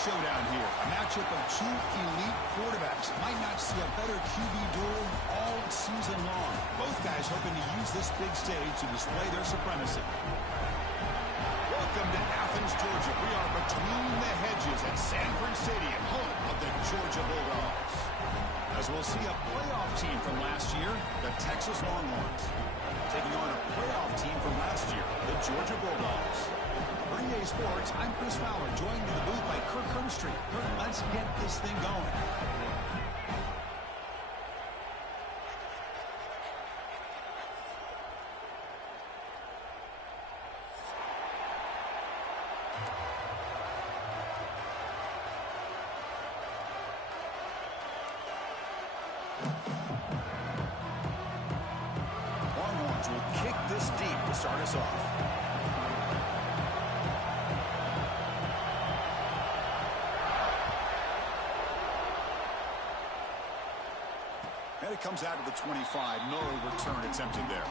showdown here. A matchup of two elite quarterbacks. Might not see a better QB duel all season long. Both guys hoping to use this big stage to display their supremacy. Welcome to Athens, Georgia. We are between the hedges at Sanford Stadium, home of the Georgia Bulldogs. As we'll see a playoff team from last year, the Texas Longhorns, taking on a playoff team from last year, the Georgia Bulldogs. For EA Sports, I'm Chris Fowler, joined in the booth by Kirk Herbstreit. Kirk, let's get this thing going. Longhorns will kick this deep to start us off. And it comes out to the 25. No return attempted there.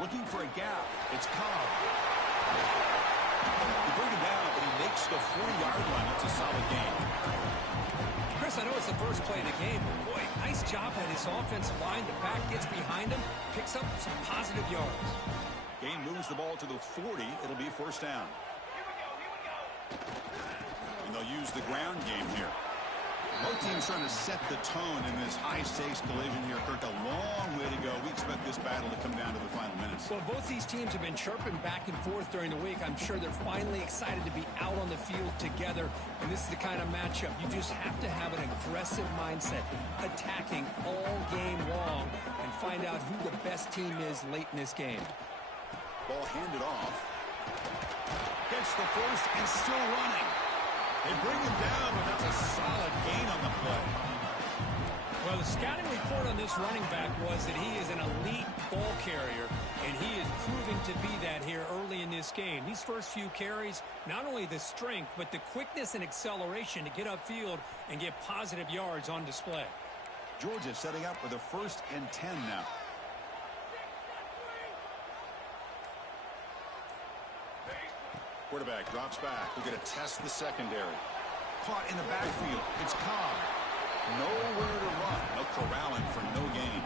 Looking for a gap. It's Cobb. He brings it down, but he makes the 40-yard line. It's a solid game. Chris, I know it's the first play of the game, but boy, nice job on his offensive line. The back gets behind him, picks up some positive yards. Game moves the ball to the 40. It'll be first down. And they'll use the ground game here. Both teams trying to set the tone in this high-stakes collision here. Kirk, a long way to go. We expect this battle to come down to the final minutes. Well, both these teams have been chirping back and forth during the week. I'm sure they're finally excited to be out on the field together. And this is the kind of matchup you just have to have an aggressive mindset, attacking all game long, and find out who the best team is late in this game. Ball handed off. Gets the first and still running. They bring him down, but that's a solid gain on the play. Well, the scouting report on this running back was that he is an elite ball carrier, and he is proving to be that here early in this game. These first few carries, not only the strength, but the quickness and acceleration to get upfield and get positive yards on display. Georgia setting up with a 1st and 10 now. Quarterback drops back. We're going to test the secondary. Caught in the backfield. It's Cobb. Nowhere to run. No corralling for no gain.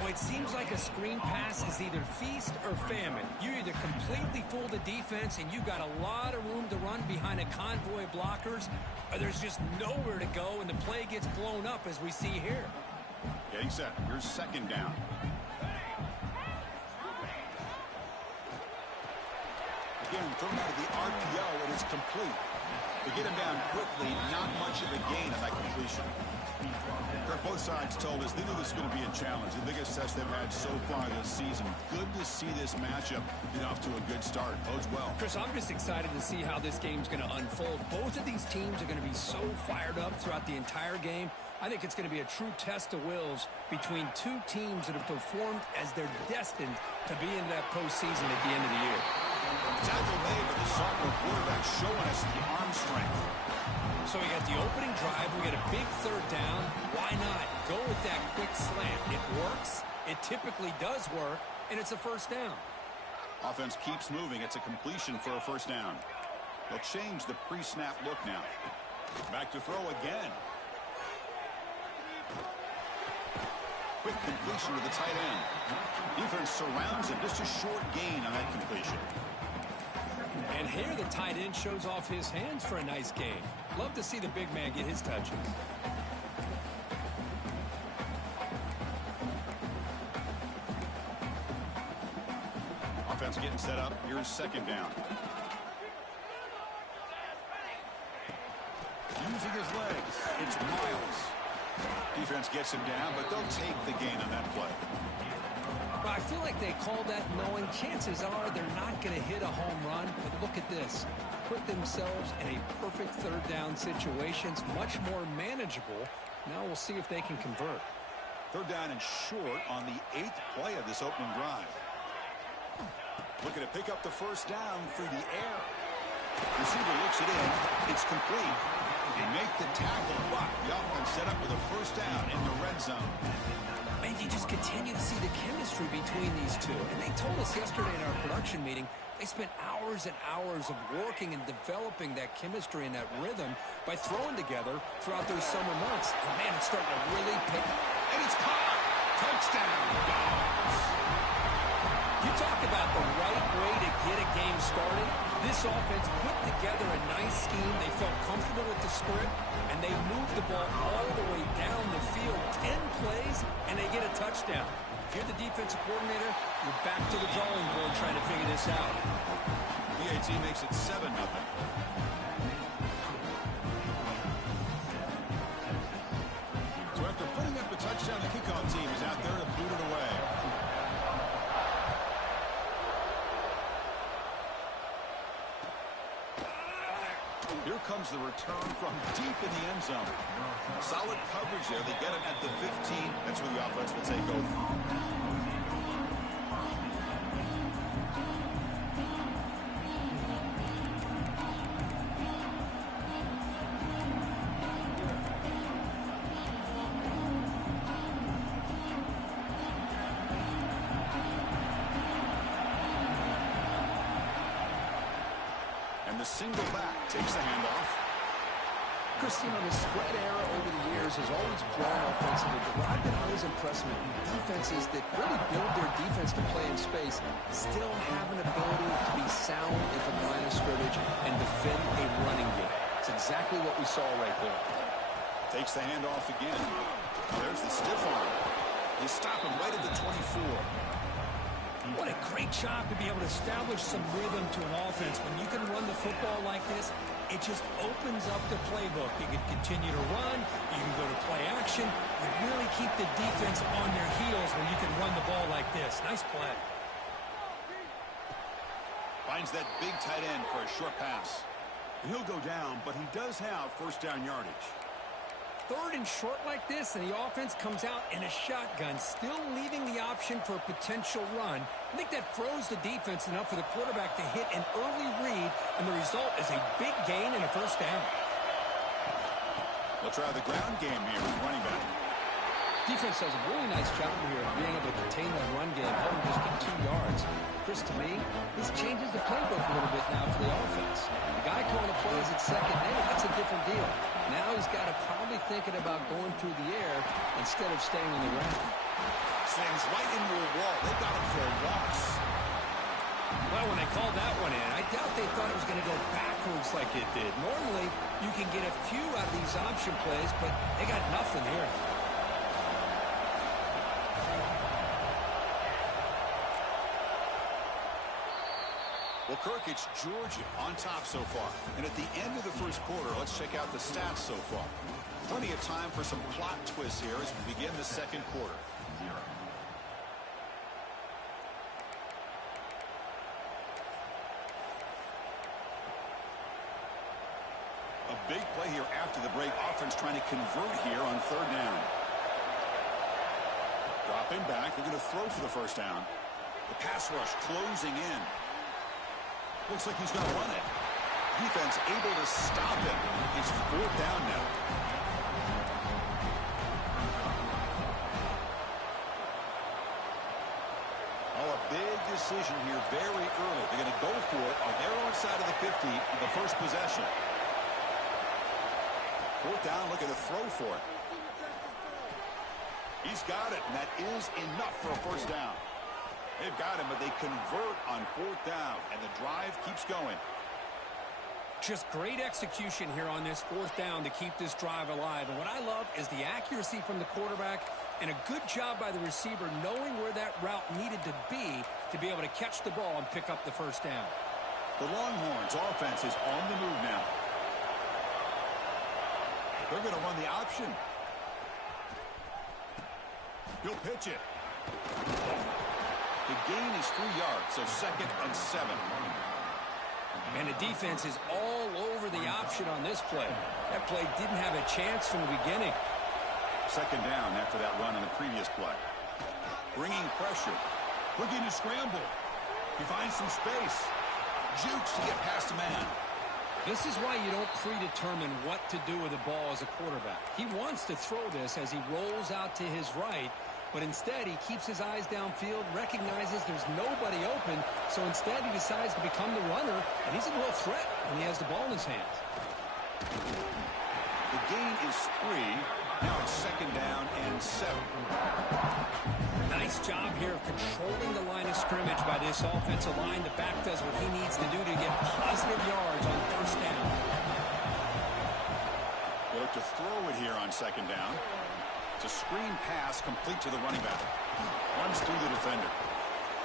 Boy, it seems like a screen pass is either feast or famine. You either completely fool the defense and you've got a lot of room to run behind a convoy of blockers, or there's just nowhere to go and the play gets blown up as we see here. Getting set. Here's second down. Again, thrown out of the RPO, and it's complete. To get him down quickly, not much of a gain on that completion. Kirk, both sides told us they knew this was going to be a challenge. The biggest test they've had so far this season. Good to see this matchup get off to a good start. Bodes well. Chris, I'm just excited to see how this game's going to unfold. Both of these teams are going to be so fired up throughout the entire game. I think it's going to be a true test of wills between two teams that have performed as they're destined to be in that postseason at the end of the year. Tackle made, but the sophomore quarterback showing us the arm strength. So we got the opening drive. We got a big third down. Why not go with that quick slant? It works. It typically does work, and it's a first down. Offense keeps moving. It's a completion for a first down. They'll change the pre-snap look now. Back to throw again. Quick completion to the tight end. Defense surrounds him. Just a short gain on that completion. And here the tight end shows off his hands for a nice gain. Love to see the big man get his touches. Offense getting set up. Here's second down. Using his legs. It's Miles. Defense gets him down, but they'll take the gain on that play. Well, I feel like they called that knowing chances are they're not going to hit a home run. But look at this. Put themselves in a perfect third down situation. It's much more manageable. Now we'll see if they can convert. Third down and short on the 8th play of this opening drive. Looking to pick up the first down through the air. Receiver looks it in. It's complete. They make the tackle, but the offense set up with a first down in the red zone. Man, you just continue to see the chemistry between these two. And they told us yesterday in our production meeting, they spent hours and hours of working and developing that chemistry and that rhythm by throwing together throughout those summer months. And man, it's starting to really pick. And it's caught. Touchdown, Dogs. You talk about the right way to get a game started. This offense put together a nice scheme. They felt comfortable with the script, and they moved the ball all the way down the field. 10 plays, and they get a touchdown. If you're the defensive coordinator, you're back to the drawing board trying to figure this out. BAT makes it 7-0. So after putting up a touchdown, the kickoff team is out there to boot it away. Here comes the return from deep in the end zone. Solid coverage there. They get it at the 15. That's where the offense will take over. Single back takes the handoff. Christine, the spread era over the years has always grown offensively, but what I've been always impressed with defenses that really build their defense to play in space still have an ability to be sound at the line of scrimmage and defend a running game. It's exactly what we saw right there. Takes the handoff again. There's the stiff arm. They stop him right at the 24. What a great job to be able to establish some rhythm to an offense. When you can run the football like this, it just opens up the playbook. You can continue to run. You can go to play action. You really keep the defense on their heels when you can run the ball like this. Nice play. Finds that big tight end for a short pass. He'll go down, but he does have first down yardage. Third and short like this, and the offense comes out in a shotgun, still leaving the option for a potential run. I think that froze the defense enough for the quarterback to hit an early read, and the result is a big gain and a first down. We'll try the ground game here with running back. Defense does a really nice job here of being able to contain that run game, holding just to 2 yards. Chris, to me, this changes the playbook a little bit now for the offense. The guy calling the plays at second and 8, that's a different deal. Now he's got to probably thinking about going through the air instead of staying on the ground. Slams right into a wall. They got him for a loss. Well, when they called that one in, I doubt they thought it was going to go backwards like it did. Normally, you can get a few out of these option plays, but they got nothing here. Well, Kirk, it's Georgia on top so far. And at the end of the first quarter, let's check out the stats so far. Plenty of time for some plot twists here as we begin the second quarter. A big play here after the break. Offense trying to convert here on third down. Dropping back. They're going to throw for the first down. The pass rush closing in. Looks like he's going to run it. Defense able to stop it. It's fourth down now. Oh, a big decision here very early. They're going to go for it on their own side of the 50 for the first possession. Fourth down, looking to throw for it. He's got it, and that is enough for a first down. They've got him, but they convert on fourth down, and the drive keeps going. Just great execution here on this fourth down to keep this drive alive. And what I love is the accuracy from the quarterback and a good job by the receiver knowing where that route needed to be able to catch the ball and pick up the first down. The Longhorns offense is on the move now. They're going to run the option. He'll pitch it. The gain is 3 yards, so 2nd and 7. And the defense is all over the option on this play. That play didn't have a chance from the beginning. Second down after that run on the previous play. Bringing pressure. Looking to scramble. He finds some space. Jukes to get past a man. This is why you don't predetermine what to do with the ball as a quarterback. He wants to throw this as he rolls out to his right, but instead he keeps his eyes downfield, recognizes there's nobody open, so instead he decides to become the runner, and he's a real threat when he has the ball in his hands. The gain is 3. Now it's second down and 7. Nice job here of controlling the line of scrimmage by this offensive line. The back does what he needs to do to get positive yards on first down. They look to throw it here on second down. It's a screen pass complete to the running back. Runs through the defender.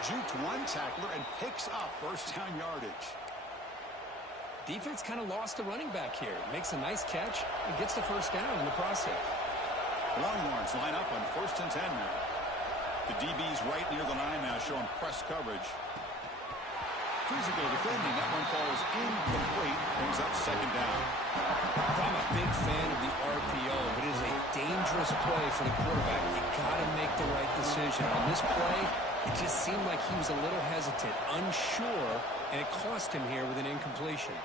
Juked one tackler and picks up first down yardage. Defense kind of lost the running back here. Makes a nice catch and gets the first down in the process. Longhorns line up on first and 10 now. The DB's right near the line now, showing press coverage. Physical defending. That one falls incomplete. Brings up second down. I'm a big fan of the RPO, but it is a dangerous play for the quarterback. You got to make the right decision. On this play, it just seemed like he was a little hesitant, unsure, and it cost him here with an incompletion.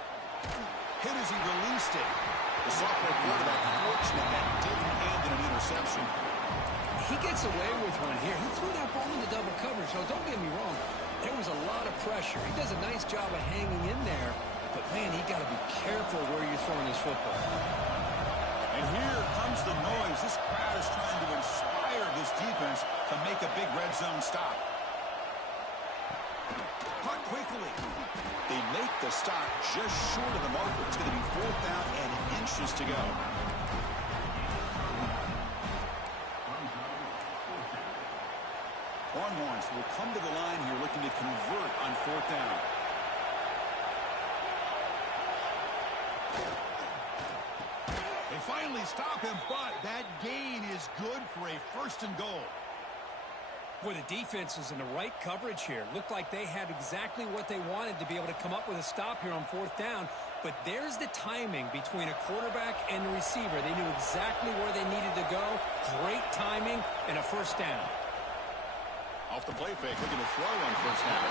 Hit as he released it. The sophomore quarterback fortunate that didn't end in an interception. He gets away with one here. He threw that ball into double coverage, so don't get me wrong. There was a lot of pressure. He does a nice job of hanging in there, but, man, you got to be careful where you're throwing this football. And here comes the noise. This crowd is trying to inspire this defense to make a big red zone stop. Caught quickly. They make the stop just short of the marker. It's going to be fourth down and inches to go. Longhorns will come to the line here looking to convert on fourth down. They finally stop him, but that gain is good for a first and goal. Boy, the defense is in the right coverage here. Looked like they had exactly what they wanted to be able to come up with a stop here on fourth down. But there's the timing between a quarterback and the receiver. They knew exactly where they needed to go. Great timing and a first down. Off the play fake, looking to throw on first down.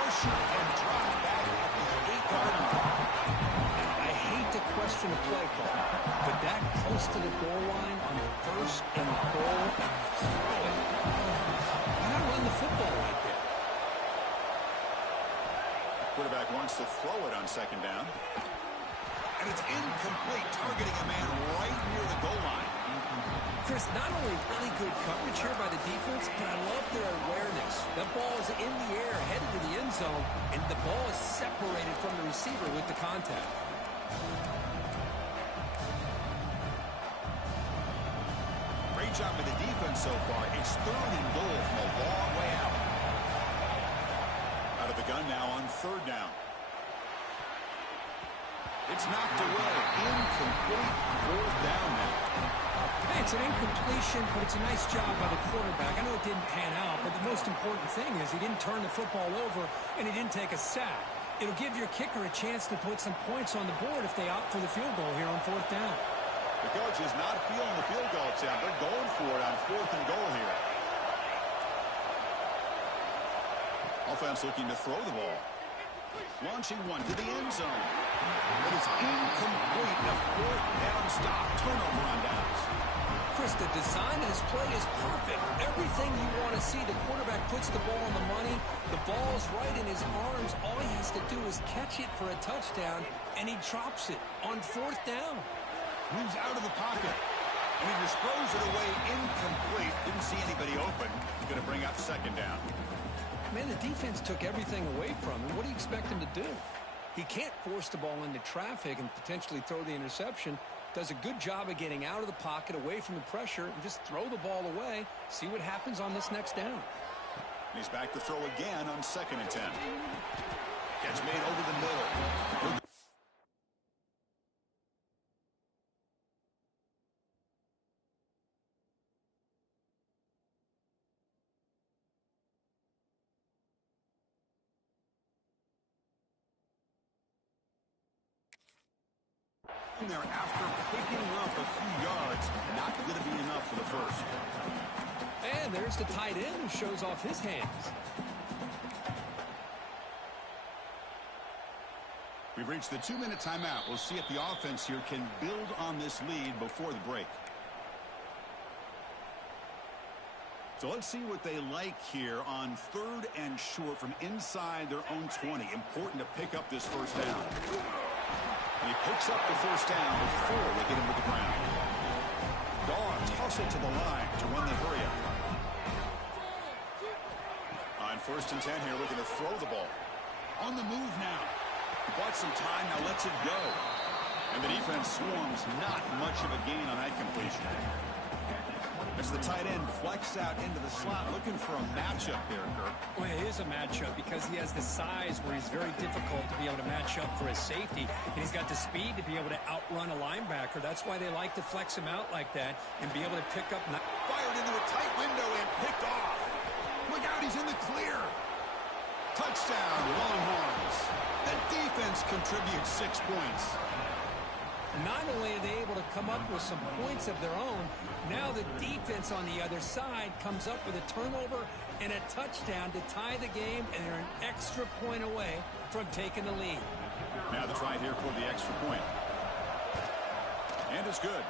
Pressure and drop back at the 8-yard line. I hate to question a play call, but that close to the goal line on first and goal, why not run the football right there? Quarterback wants to throw it on second down. And it's incomplete, targeting a man right near the goal line. Chris, not only really good coverage here by the defense, but I love their awareness. That ball is in the air, headed to the end zone, and the ball is separated from the receiver with the contact. Great job by the defense so far. It's third and goal from a long way out. Out of the gun now on third down. It's knocked away. Incomplete. Fourth down now. Hey, it's an incompletion, but it's a nice job by the quarterback. I know it didn't pan out, but the most important thing is he didn't turn the football over and he didn't take a sack. It'll give your kicker a chance to put some points on the board if they opt for the field goal here on fourth down. The coach is not feeling the field goal attempt. They're going for it on fourth and goal here. Offense looking to throw the ball. Launching one to the end zone. But it's incomplete. A fourth down stop. Turnover on downs. Chris, the design of this play is perfect. Everything you want to see. The quarterback puts the ball on the money. The ball's right in his arms. All he has to do is catch it for a touchdown, and he drops it on fourth down. Moves out of the pocket. And he just throws it away incomplete. Didn't see anybody open. Going to bring up second down. Man, the defense took everything away from him. What do you expect him to do? He can't force the ball into traffic and potentially throw the interception. Does a good job of getting out of the pocket, away from the pressure, and just throw the ball away. See what happens on this next down. He's back to throw again on second and 10. Catch made over the middle. There after picking up a few yards, not going to be enough for the first. And there's the tight end who shows off his hands. We've reached the 2-minute timeout. We'll see if the offense here can build on this lead before the break. So let's see what they like here on 3rd and short from inside their own 20. Important to pick up this first down. And he picks up the first down before they get him to the ground. Dawn toss it to the line to run the hurry up. On 1st and 10 here, looking to throw the ball. On the move now. Bought some time, now lets it go. And the defense swarms, not much of a gain on that completion. As the tight end flex out into the slot, looking for a matchup there, Kirk. Well, it is a matchup because he has the size where he's very difficult to be able to match up for his safety. And he's got the speed to be able to outrun a linebacker. That's why they like to flex him out like that and be able to pick up. Fired into a tight window and picked off. Look out, he's in the clear. Touchdown, Longhorns. The defense contributes 6 points. Not only are they able to come up with some points of their own, now the defense on the other side comes up with a turnover and a touchdown to tie the game, and they're an extra point away from taking the lead. Now the try here for the extra point. And it's good.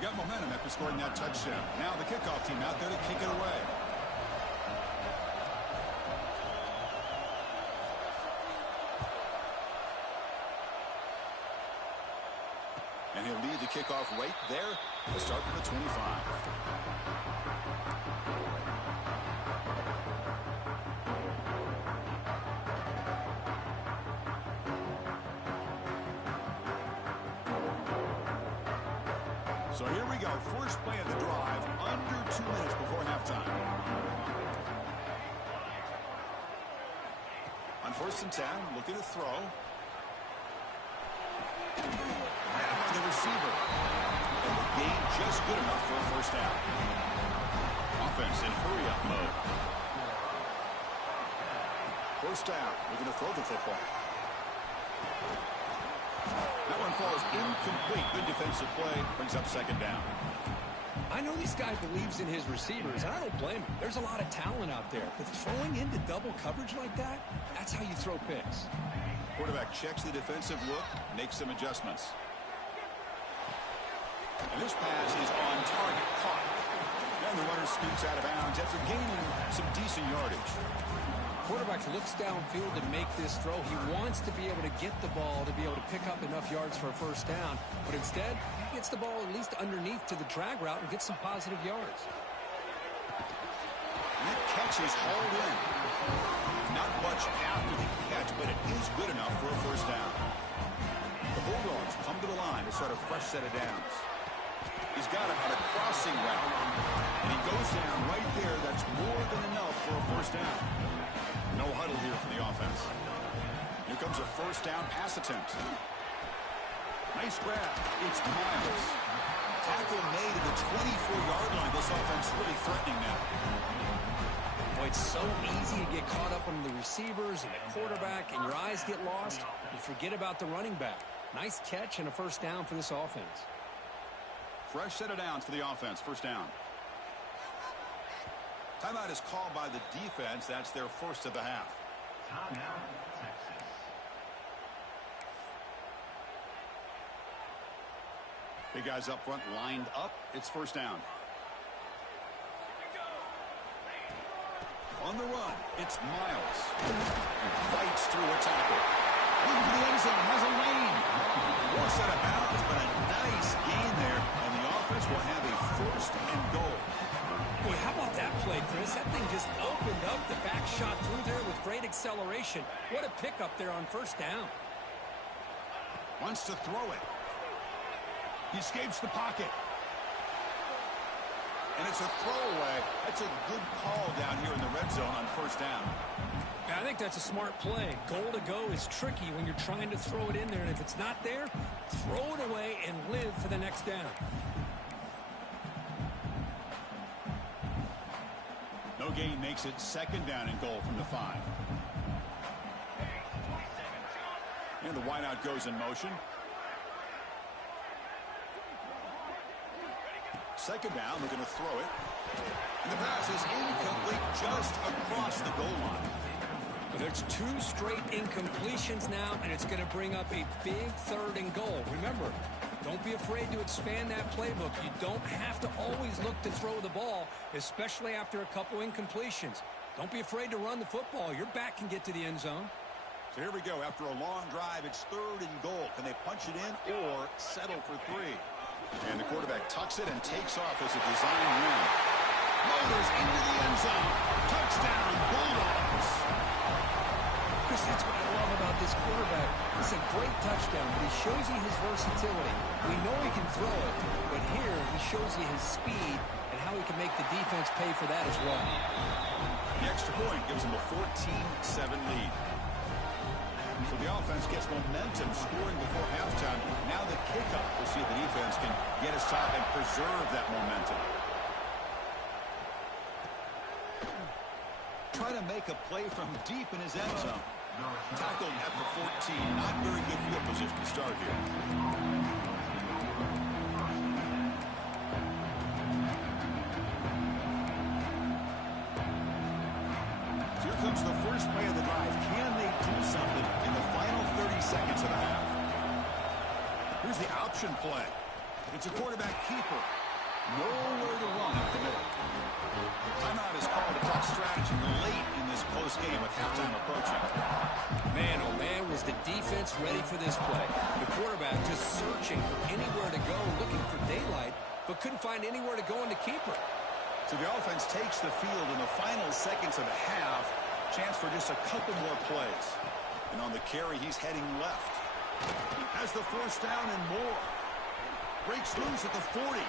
Got momentum after scoring that touchdown. Now the kickoff team out there to kick it away. And he'll lead the kickoff right there to start with the 25. So here we go. First play of the drive, under 2 minutes before halftime. On 1st and 10, looking to throw. And the receiver. And the gain just good enough for a first down. Offense in hurry-up mode. First down. Looking to throw the football. That one falls incomplete. Good defensive play. Brings up 2nd down. I know this guy believes in his receivers, and I don't blame him. There's a lot of talent out there. But throwing into double coverage like that, that's how you throw picks. Quarterback checks the defensive look, makes some adjustments. And this pass is on target, caught. And the runner scoots out of bounds after gaining some decent yardage. Quarterback looks downfield to make this throw. He wants to be able to get the ball to be able to pick up enough yards for a first down. But instead, he gets the ball at least underneath to the drag route and gets some positive yards. And that catch is hauled in. Not much after the catch, but it is good enough for a first down. The Bulldogs come to the line to start a fresh set of downs. He's got him on a crossing route. And he goes down right there. That's more than enough for a first down. No huddle here for the offense. Here comes a first down pass attempt. Nice grab. It's Miles. Tackle made at the 24-yard line. This offense really threatening now. Boy, it's so easy to get caught up on the receivers and the quarterback, and your eyes get lost. You forget about the running back. Nice catch and a first down for this offense. Fresh set of downs for the offense. First down. Timeout is called by the defense. That's their first of the half. Timeout, Texas. Big guys up front lined up. It's first down. On the run, it's Miles. Fights through a tackle. Looking for the end zone, has a lane. One set of bounds, but a nice gain there. And the offense will have a first and goal. Boy, how about that play, Chris? That thing just opened up. The back shot through there with great acceleration. What a pickup there on first down. Wants to throw it. He escapes the pocket. And it's a throwaway. That's a good call down here in the red zone on first down. Yeah, I think that's a smart play. Goal to go is tricky when you're trying to throw it in there. And if it's not there, throw it away and live for the next down. No gain makes it second down and goal from the 5. And the wideout goes in motion. Second down, looking to throw it. And the pass is incomplete just across the goal line. But there's 2 straight incompletions now, and it's going to bring up a big 3rd and goal. Remember, don't be afraid to expand that playbook. You don't have to always look to throw the ball, especially after a couple incompletions. Don't be afraid to run the football. Your back can get to the end zone. So here we go. After a long drive, it's 3rd and goal. Can they punch it in or settle for 3? And the quarterback tucks it and takes off as a design run. Motors into the end zone. Touchdown, Bulldogs. Chris, that's what I love about this quarterback. It's a great touchdown, but he shows you his versatility. We know he can throw it, but here he shows you his speed and how he can make the defense pay for that as well. The extra point gives him a 14-7 lead. So the offense gets momentum scoring before halftime. Now the kickoff. We'll see if the defense can get a stop and preserve that momentum. Try to make a play from deep in his end zone. Tackled at the 14. Not very good field position to start here. Here comes the first play of the drive. Can they do something in the final 30 seconds of the half? Here's the option play. It's a quarterback keeper. Nowhere to run up the middle. Timeout is called to talk strategy late in this close game with halftime approaching. Man, oh man, was the defense ready for this play. The quarterback just searching for anywhere to go, looking for daylight, but couldn't find anywhere to go in the keeper. So the offense takes the field in the final seconds of the half. Chance for just a couple more plays. And on the carry, he's heading left. Has the first down and more. Breaks loose at the 40.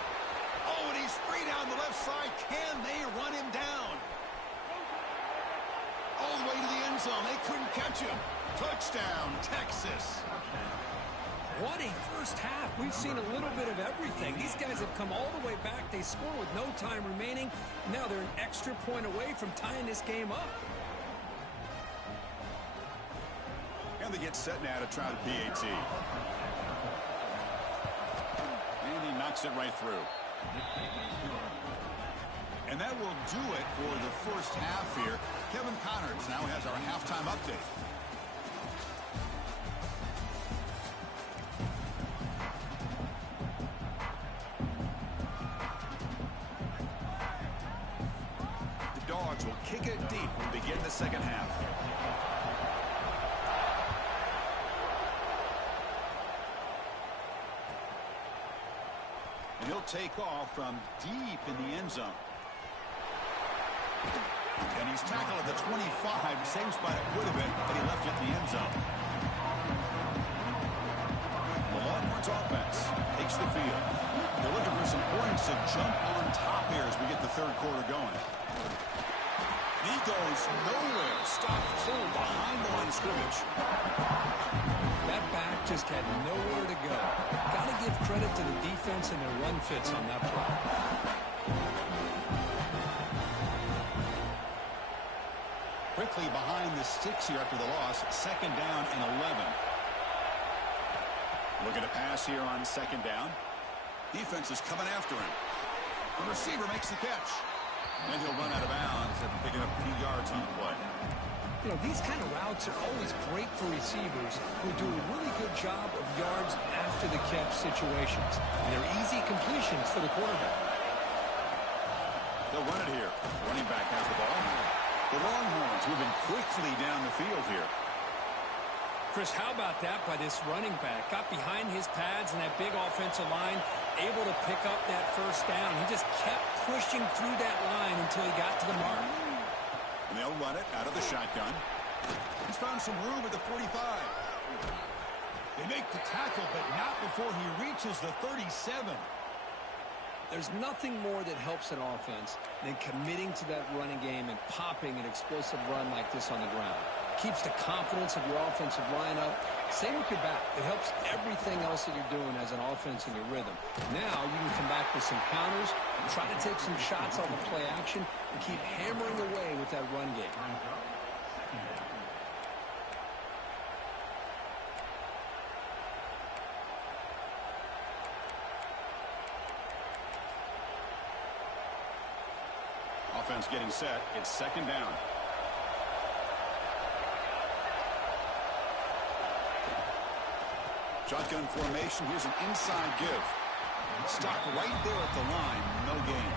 Oh, and he's free down the left side. Can they run him down? All the way to the end zone. They couldn't catch him. Touchdown, Texas. What a first half. We've seen a little bit of everything. These guys have come all the way back. They score with no time remaining. Now they're an extra point away from tying this game up. And they get set now to try the PAT. And he knocks it right through. And that will do it for the first half here. Kevin Connors now has our halftime update. The Dogs will kick it deep and begin the second half. And he'll take off from deep in the end zone. And he's tackled at the 25, same spot it would have been, but he left it in the end zone. The Longhorns offense takes the field. They're looking for some points to jump on top here as we get the third quarter going. He goes nowhere, stopped cold behind the line of scrimmage. That back just had nowhere to go. Got to give credit to the defense and their run fits on that play. Quickly behind the sticks here after the loss. Second down and 11. Looking to pass here on second down. Defense is coming after him. The receiver makes the catch. And he'll run out of bounds after picking up a few yards on the play. You know, these kind of routes are always great for receivers who do a really good job of yards after the catch situations. And they're easy completions for the quarterback. They'll run it here. Running back has the ball. The Longhorns moving quickly down the field here. Chris, how about that by this running back? Got behind his pads and that big offensive line, able to pick up that first down. He just kept pushing through that line until he got to the mark. And they'll run it out of the shotgun. He's found some room at the 45. They make the tackle, but not before he reaches the 37. There's nothing more that helps an offense than committing to that running game and popping an explosive run like this on the ground. keeps the confidence of your offensive line up. Same with your back. It helps everything else that you're doing as an offense in your rhythm. Now you can come back with some counters and try to take some shots off of play action and keep hammering away with that run game. Offense getting set. It's second down. Shotgun formation. Here's an inside give. Stopped right there at the line. No gain.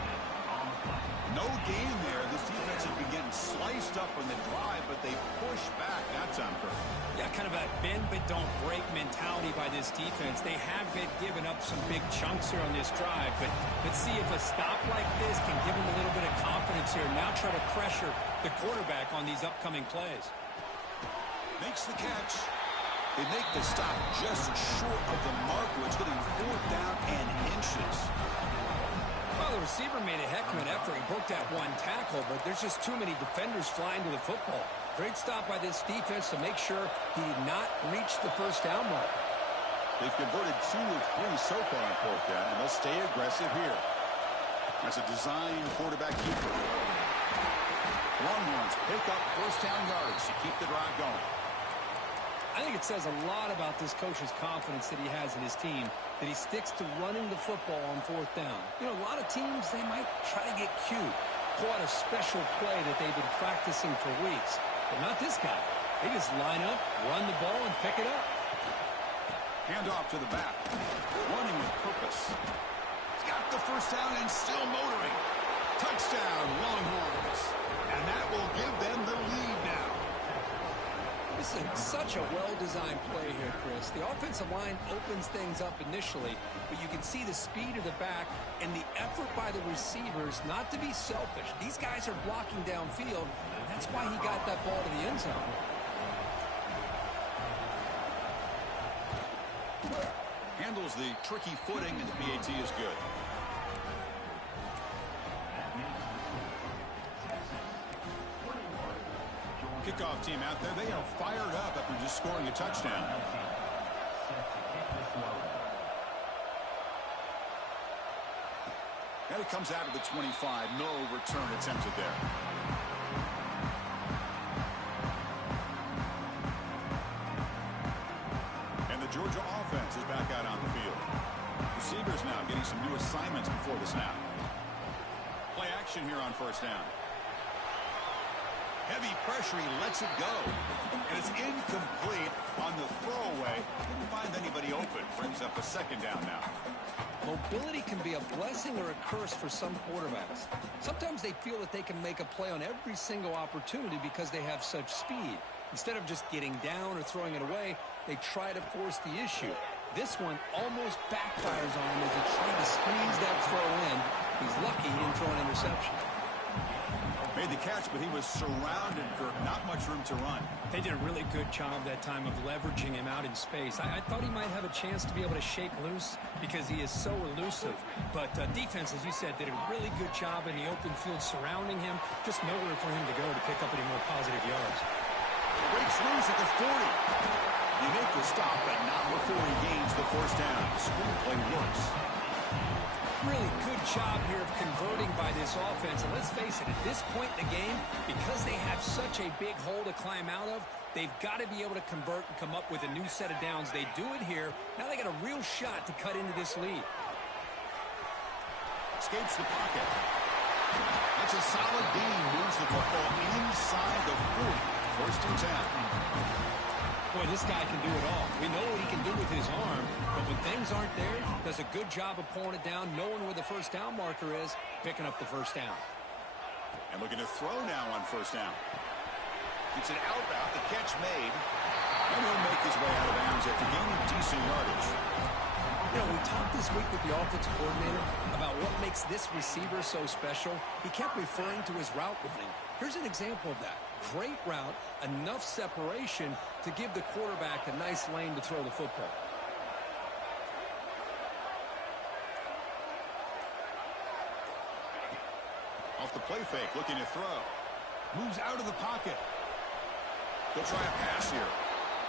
No gain there. This defense has been getting sliced up on the drive, but they push back that time, Kurt. Yeah, kind of a bend but don't break mentality by this defense. They have been giving up some big chunks here on this drive, but let's see if a stop like this can give them a little bit of confidence here. Now try to pressure the quarterback on these upcoming plays. Makes the catch. They make the stop just short of the marker. It's getting 4th down and inches. Well, the receiver made a heck of an effort. He broke that one tackle, but there's just too many defenders flying to the football. Great stop by this defense to make sure he did not reach the first down mark. They've converted 2 of 3 so far on 4th down, and they'll stay aggressive here. That's a design quarterback keeper. Longhorns pick up first down yards to keep the drive going. I think it says a lot about this coach's confidence that he has in his team, that he sticks to running the football on 4th down. You know, a lot of teams, they might try to get cute, pull out a special play that they've been practicing for weeks. But not this guy. They just line up, run the ball, and pick it up. Hand off to the back. Running with purpose. He's got the first down and still motoring. Touchdown, Longhorns. And that will give them the lead now. This is such a well-designed play here, Chris. The offensive line opens things up initially, but you can see the speed of the back and the effort by the receivers not to be selfish. These guys are blocking downfield, and that's why he got that ball to the end zone. Handles the tricky footing, and the PAT is good. Kickoff team out there. They are fired up after just scoring a touchdown. And it comes out of the 25. No return attempted there. And the Georgia offense is back out on the field. Receivers now getting some new assignments before the snap. Play action here on first down. Heavy pressure, he lets it go. And it's incomplete on the throwaway. Didn't find anybody open. Brings up a second down now. Mobility can be a blessing or a curse for some quarterbacks. Sometimes they feel that they can make a play on every single opportunity because they have such speed. Instead of just getting down or throwing it away, they try to force the issue. This one almost backfires on him as he tried to squeeze that throw in. He's lucky he didn't throw an interception. Made the catch, but he was surrounded, Kirk. Not much room to run. They did a really good job that time of leveraging him out in space. I thought he might have a chance to be able to shake loose because he is so elusive. But defense, as you said, did a really good job in the open field surrounding him. Just nowhere for him to go to pick up any more positive yards. Breaks loose at the 40. You make the stop, but not before he gains the first down. Screenplay works. Really good job here of converting by this offense. And let's face it, at this point in the game, because they have such a big hole to climb out of, they've got to be able to convert and come up with a new set of downs. They do it here. Now they got a real shot to cut into this lead. Escapes the pocket. That's a solid gain. Moves the football inside the 40. First and 10. Boy, this guy can do it all. We know what he can do with his arm, but when things aren't there, does a good job of pulling it down, knowing where the first down marker is, picking up the first down. And looking to throw now on first down. It's an out route, the catch made, and he'll make his way out of bounds after gaining decent yardage. You know, we talked this week with the offensive coordinator about what makes this receiver so special. He kept referring to his route running. Here's an example of that. Great route, enough separation to give the quarterback a nice lane to throw the football. Off the play fake, looking to throw. Moves out of the pocket. They'll try a pass here.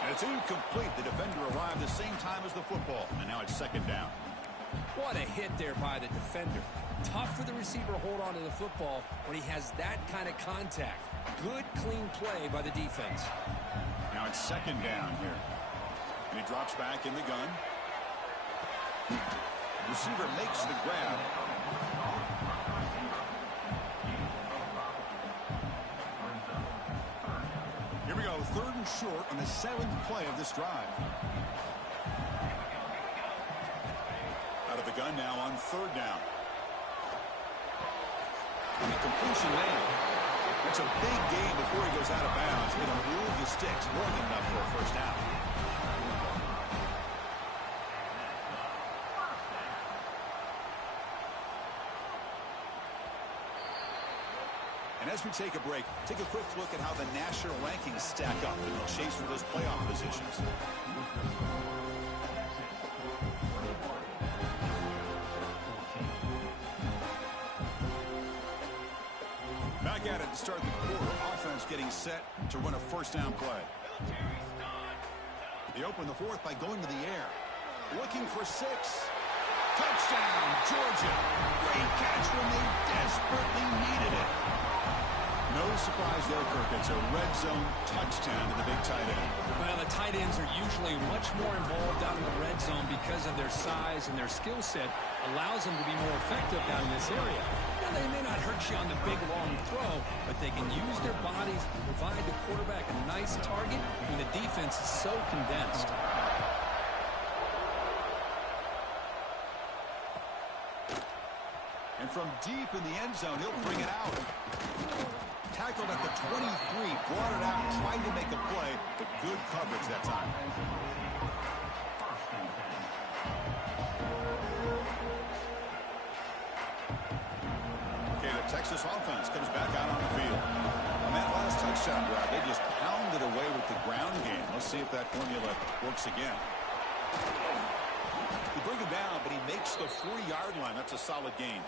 And it's incomplete. The defender arrived the same time as the football. And now it's second down. What a hit there by the defender. Tough for the receiver to hold on to the football when he has that kind of contact. Good, clean play by the defense. Now it's second down here. And he drops back in the gun. Receiver makes the grab. Here we go, third and short on the 7th play of this drive. Out of the gun now on third down. And the completion made. That's a big gain before he goes out of bounds. It'll move the sticks, more than enough for a first down. And as we take a break, take a quick look at how the national rankings stack up in the chase for those playoff positions. Back at it to start the quarter. Offense getting set to run a first down play. They open the fourth by going to the air. Looking for 6. Touchdown, Georgia. Great catch when they desperately needed it. No surprise there, Kirk. It's a red zone touchdown to the big tight end. Well, the tight ends are usually much more involved out in the red zone because of their size and their skill set allows them to be more effective down in this area. Now, they may not hurt you on the big, long throw, but they can use their bodies to provide the quarterback a nice target when the defense is so condensed. And from deep in the end zone, he'll bring it out. Tackled at the 23, brought it out, tried to make a play, but good coverage that time. Okay, the Texas offense comes back out on the field. On that last touchdown drive, they just pounded away with the ground game. Let's see if that formula works again. They bring him down, but he makes the 40-yard line. That's a solid gain.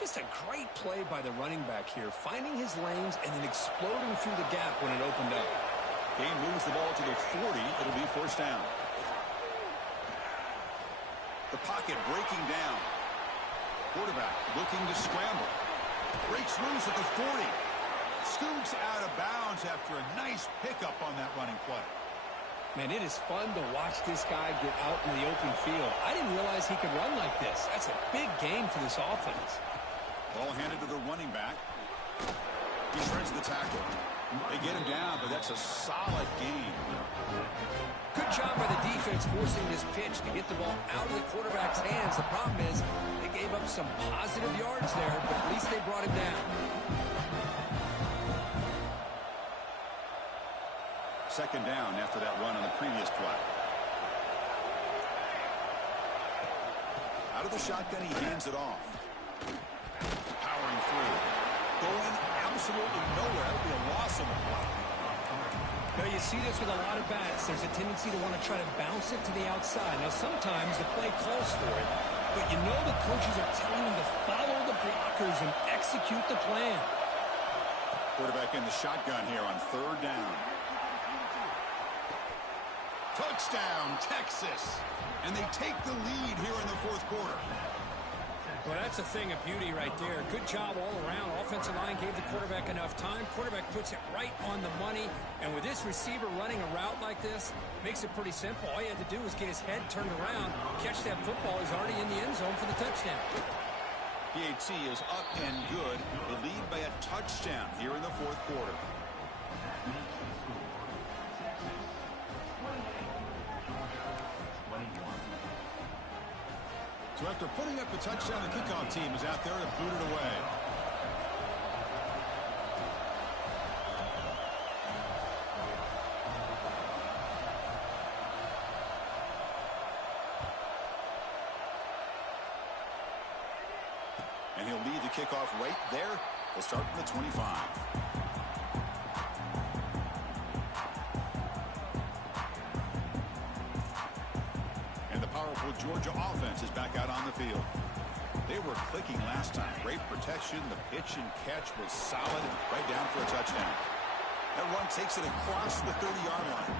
Just a great play by the running back here, finding his lanes and then exploding through the gap when it opened up. Game moves the ball to the 40. It'll be first down. The pocket breaking down. Quarterback looking to scramble. Breaks loose at the 40. Scoots out of bounds after a nice pickup on that running play. Man, it is fun to watch this guy get out in the open field. I didn't realize he could run like this. That's a big game for this offense. Ball handed to the running back. He shreds the tackle. They get him down, but that's a solid gain. Good job by the defense forcing this pitch to get the ball out of the quarterback's hands. The problem is they gave up some positive yards there, but at least they brought him down. Second down after that run on the previous play. Out of the shotgun, he hands it off. Powering through. Going absolutely nowhere. That would be a loss on the play. Now, you see this with a lot of bats. There's a tendency to want to try to bounce it to the outside. Now, sometimes the play calls for it, but you know the coaches are telling them to follow the blockers and execute the plan. Quarterback in the shotgun here on third down. Touchdown, Texas. And they take the lead here in the fourth quarter. Well, that's a thing of beauty right there. Good job all around. Offensive line gave the quarterback enough time. Quarterback puts it right on the money. And with this receiver running a route like this, makes it pretty simple. All you had to do was get his head turned around, catch that football. He's already in the end zone for the touchdown. PAT is up and good. The lead by a touchdown here in the fourth quarter. So after putting up the touchdown, the kickoff team is out there to boot it away. And he'll lead the kickoff right there. We'll start from the 25. Georgia offense is back out on the field. They were clicking last time. Great protection. The pitch and catch was solid. Right down for a touchdown. That run takes it across the 30-yard line.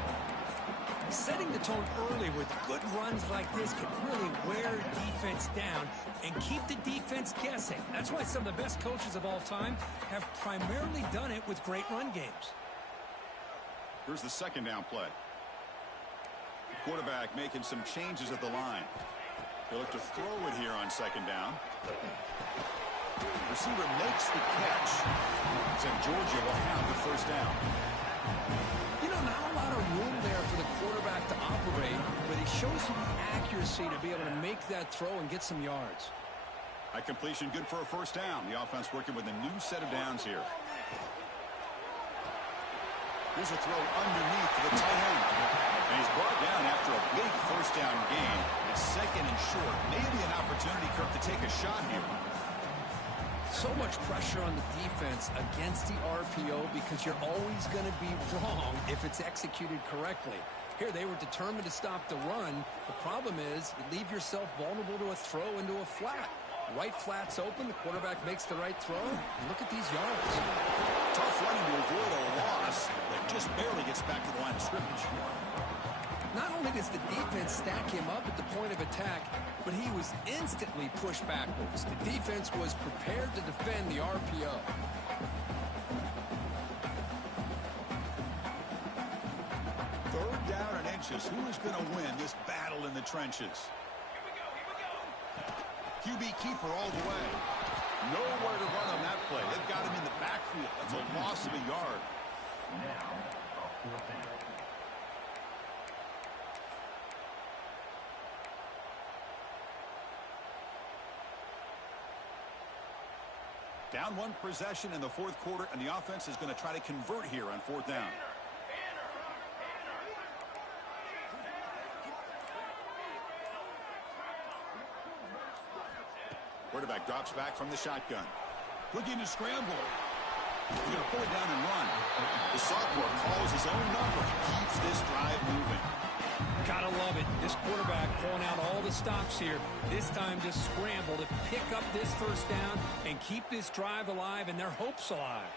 Setting the tone early with good runs like this can really wear defense down and keep the defense guessing. That's why some of the best coaches of all time have primarily done it with great run games. Here's the second down play. Quarterback making some changes at the line. He'll look to throw it here on second down. Receiver makes the catch. And Georgia will have the first down. You know, not a lot of room there for the quarterback to operate, but he shows some accuracy to be able to make that throw and get some yards. High completion, good for a first down. The offense working with a new set of downs here. Here's a throw underneath to the tight end. And he's brought down after a big first down gain. It's second and short. Maybe an opportunity, Kirk, to take a shot here. So much pressure on the defense against the RPO because you're always going to be wrong if it's executed correctly. Here, they were determined to stop the run. The problem is you leave yourself vulnerable to a throw into a flat. Right flat's open. The quarterback makes the right throw. And look at these yards. Tough running to avoid a loss that just barely gets back to the line of scrimmage. Not only does the defense stack him up at the point of attack, but he was instantly pushed backwards. The defense was prepared to defend the RPO. Third down and inches. Who is going to win this battle in the trenches? QB keeper all the way. Nowhere to run on that play. They've got him in the backfield. That's a loss of a yard. Now, a fourth down. Down one possession in the fourth quarter, and the offense is going to try to convert here on fourth down. Quarterback drops back from the shotgun. Looking to scramble. He's going to pull it down and run. The sophomore calls his own number. He keeps this drive moving. Gotta love it. This quarterback pulling out all the stops here. This time to scramble to pick up this first down and keep this drive alive and their hopes alive.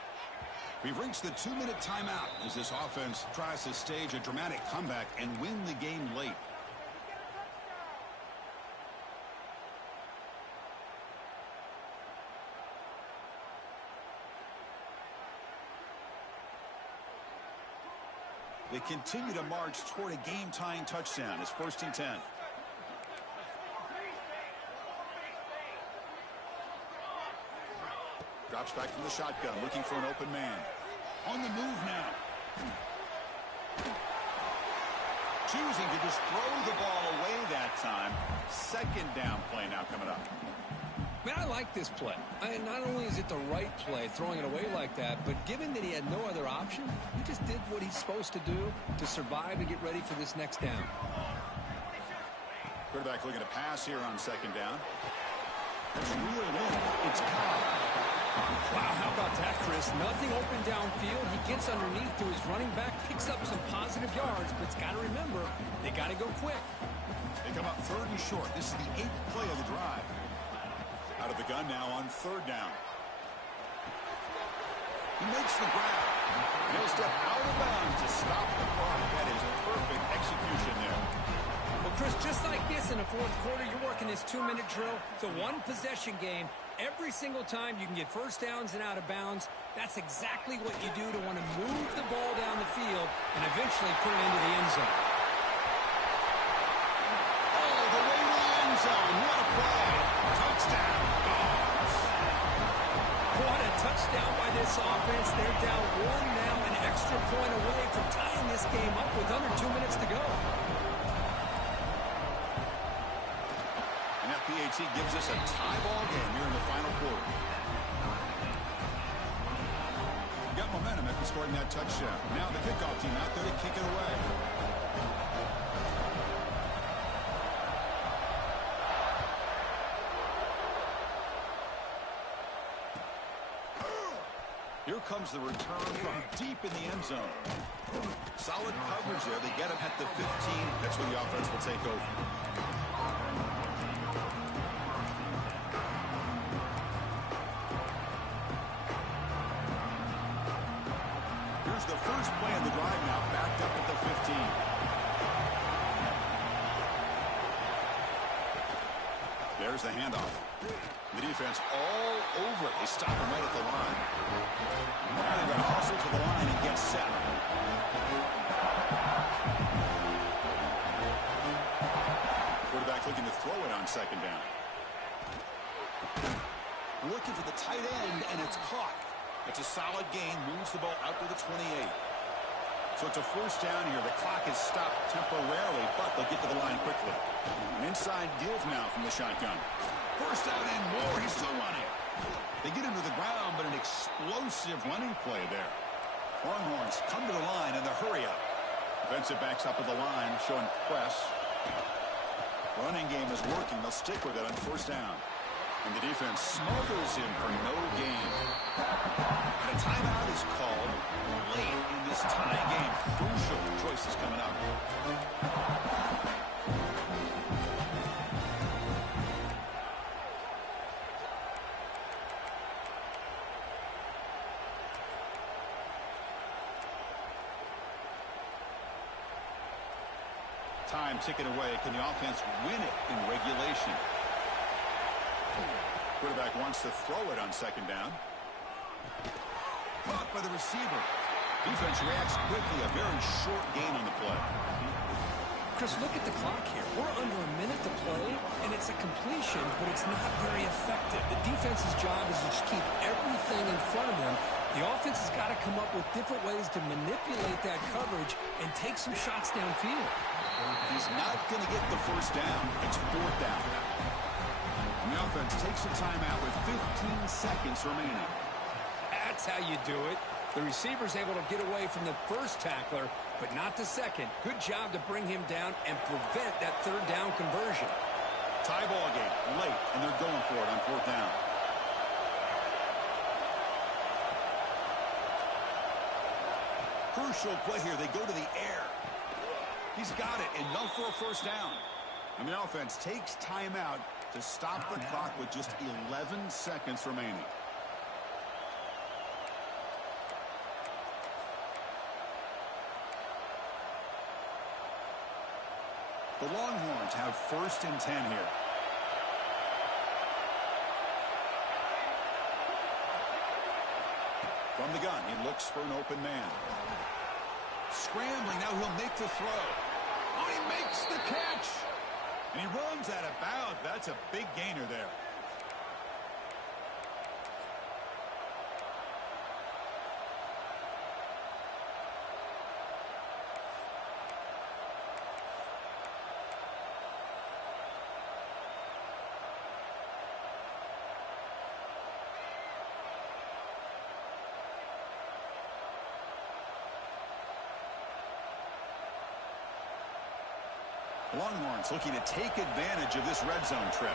We've reached the 2-minute timeout as this offense tries to stage a dramatic comeback and win the game late. They continue to march toward a game-tying touchdown. It's 1st and 10. Drops back from the shotgun, looking for an open man. On the move now. Choosing to just throw the ball away that time. Second down play now coming up. Man, I like this play. Not only is it the right play, throwing it away like that, but given that he had no other option, he just did what he's supposed to do to survive and get ready for this next down. Quarterback looking to pass here on second down. That's reeled in. It's caught. Wow, how about that, Chris? Nothing open downfield. He gets underneath to his running back, picks up some positive yards, but it's got to remember, they got to go quick. They come up 3rd and short. This is the 8th play of the drive. Out of the gun now on 3rd down. He makes the grab. He'll step out of bounds to stop the clock. That is a perfect execution there. Well, Chris, just like this in the fourth quarter, you're working this 2-minute drill. It's a one-possession game. Every single time you can get first downs and out of bounds. That's exactly what you do to want to move the ball down the field and eventually put it into the end zone. Oh, the way to the end zone. What a play. Touchdown. What a touchdown by this offense. They're down 1 now, an extra point away from tying this game up with under 2 minutes to go. And that PAT gives us a tie ball game here in the final quarter. Got momentum after scoring that touchdown. Now the kickoff team out there to kick it away. Here comes the return from deep in the end zone. Solid coverage there. They get him at the 15. That's where the offense will take over. Here's the first There's the handoff. The defense all over it. They stop him right at the line. Now they're going to hustle to the line and get set. Quarterback looking to throw it on second down. Looking for the tight end, and it's caught. It's a solid gain. Moves the ball out to the 28. So it's a first down here. The clock is stopped temporarily, but they'll get to the line quickly. An inside deal now from the shotgun. First down and more. He's still running. They get him to the ground, but an explosive running play there. Longhorns come to the line, and the hurry up. Defensive backs up at the line, showing press. Running game is working. They'll stick with it on first down. And the defense smothers him for no gain. And a timeout is called late in this tie game. Crucial choices coming up. Time ticking away. Can the offense win it in regulation? Quarterback wants to throw it on second down. Caught by the receiver. Defense reacts quickly. A very short gain on the play. Chris, look at the clock here. We're under a minute to play, and it's a completion, but it's not very effective. The defense's job is to just keep everything in front of them. The offense has got to come up with different ways to manipulate that coverage and take some shots downfield. He's not going to get the first down. It's fourth down. And the offense takes a timeout with 15 seconds remaining. That's how you do it. The receiver's able to get away from the first tackler, but not the second. Good job to bring him down and prevent that third down conversion. Tie ball game late, and they're going for it on fourth down. Crucial play here. They go to the air. He's got it, enough for a first down. And the offense takes timeout to stop the clock with just 11 seconds remaining. The Longhorns have first and 10 here. From the gun, he looks for an open man. Scrambling, now he'll make the throw. Oh, he makes the catch! And he runs out of bounds. That's a big gainer there. Longhorns looking to take advantage of this red zone trip.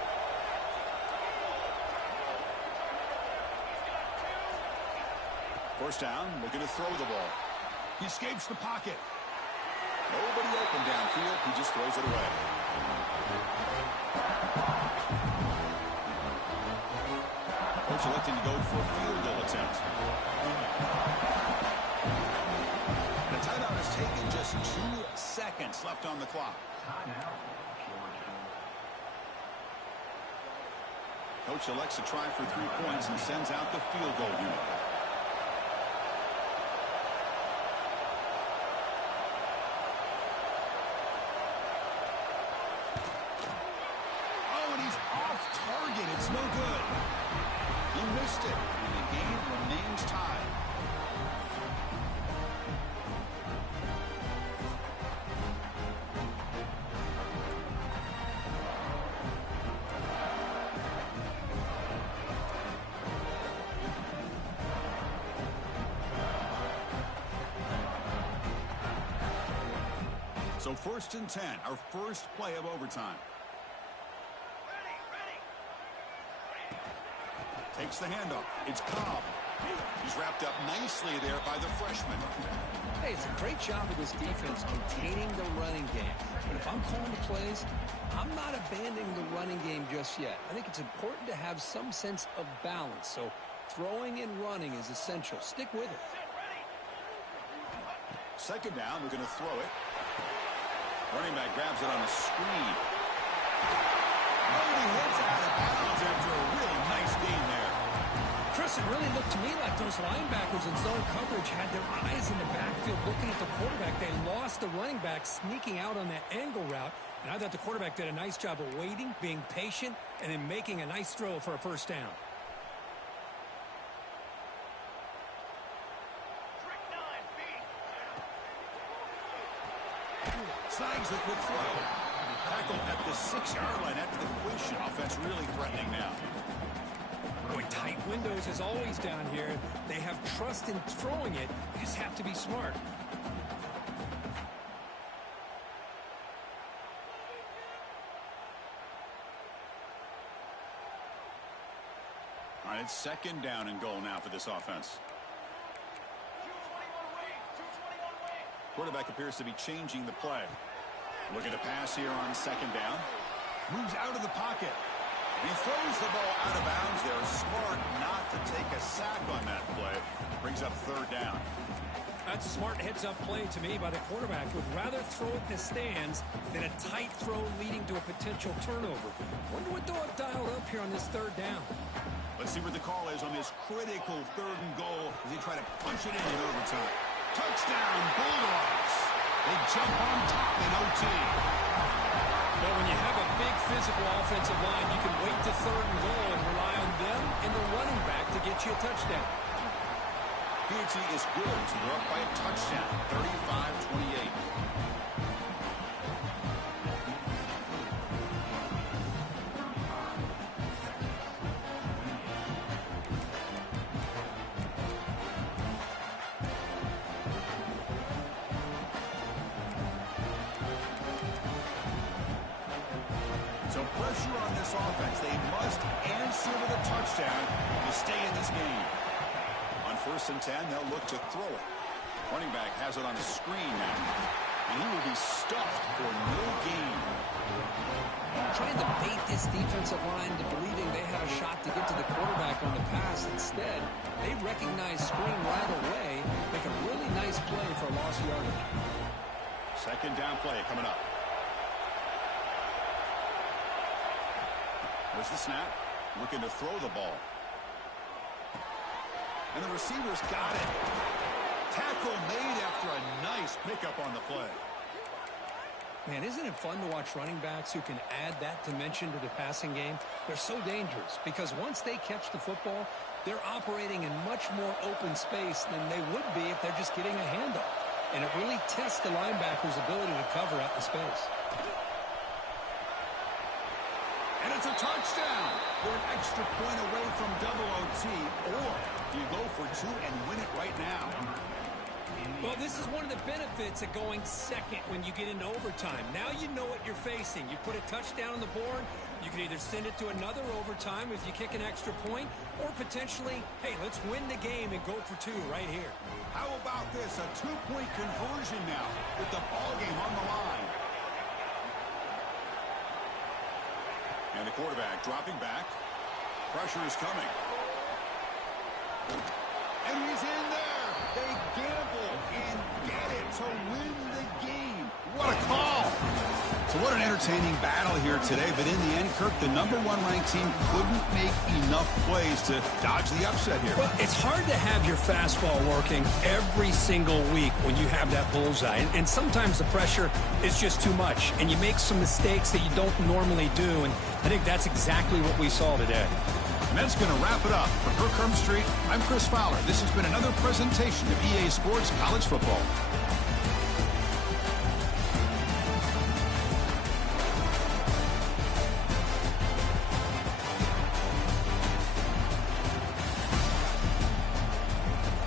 First down, looking to throw the ball. He escapes the pocket. Nobody open downfield. He just throws it away. Coach electing to go for a field goal attempt. The timeout has taken just 2 seconds left on the clock. Coach elects to try for 3 points and sends out the field goal unit. Oh, and he's off target. It's no good. He missed it, and the game remains tied. So first and 10, our first play of overtime. Takes the handoff. It's Cobb. He's wrapped up nicely there by the freshman. Hey, it's a great job of this defense containing the running game. But if I'm calling the plays, I'm not abandoning the running game just yet. I think it's important to have some sense of balance. So throwing and running is essential. Stick with it. Second down, we're going to throw it. Running back grabs it on a screen. he hits out of bounds after a really nice gain there. Chris, it really looked to me like those linebackers in zone coverage had their eyes in the backfield looking at the quarterback. They lost the running back sneaking out on that angle route. And I thought the quarterback did a nice job of waiting, being patient, and then making a nice throw for a first down. Snags the quick throw. Tackle at the 6-yard line after the completion. Offense really threatening now. Boy, tight windows as always down here. They have trust in throwing it. You just have to be smart. All right, it's second down and goal now for this offense. Quarterback appears to be changing the play. Looking to pass here on second down. Moves out of the pocket. He throws the ball out of bounds there. Smart not to take a sack on that play. Brings up third down. That's a smart heads-up play to me by the quarterback. Would rather throw it in the stands than a tight throw leading to a potential turnover. Wonder what they'll have dialed up here on this third down. Let's see what the call is on this critical third and goal as he try to punch it in overtime. Touchdown, Bulldogs. They jump on top in OT. Well, when you have a big physical offensive line, you can wait to third and goal and rely on them and the running back to get you a touchdown. PAT is good, so they're up by a touchdown, 35-28. So pressure on this offense. They must answer with a touchdown to stay in this game. On 1st and 10, they'll look to throw it. Running back has it on a screen now. And he will be stuffed for no gain. Trying to bait this defensive line to believing they have a shot to get to the quarterback on the pass. Instead, they recognize screen right away, make a really nice play for a lost yardage. Second down play coming up. There's the snap. Looking to throw the ball. And the receiver's got it. Tackle made after a nice pickup on the play. Man, isn't it fun to watch running backs who can add that dimension to the passing game? They're so dangerous because once they catch the football, they're operating in much more open space than they would be if they're just getting a handoff. And it really tests the linebacker's ability to cover out in space. And it's a touchdown. We're an extra point away from double OT. Or do you go for two and win it right now? Well, this is one of the benefits of going second when you get into overtime. Now you know what you're facing. You put a touchdown on the board, you can either send it to another overtime if you kick an extra point, or potentially, hey, let's win the game and go for two right here. How about this? A two-point conversion now with the ballgame on the line. And the quarterback dropping back. Pressure is coming. And he's in there. They gamble and get it to win the game. What a call. So what an entertaining battle here today. But in the end, Kirk, the number one ranked team couldn't make enough plays to dodge the upset here. Well, it's hard to have your fastball working every single week when you have that bullseye. And sometimes the pressure is just too much. And you make some mistakes that you don't normally do. And I think that's exactly what we saw today. And that's going to wrap it up. For Kirk Street, I'm Chris Fowler. This has been another presentation of EA Sports College Football.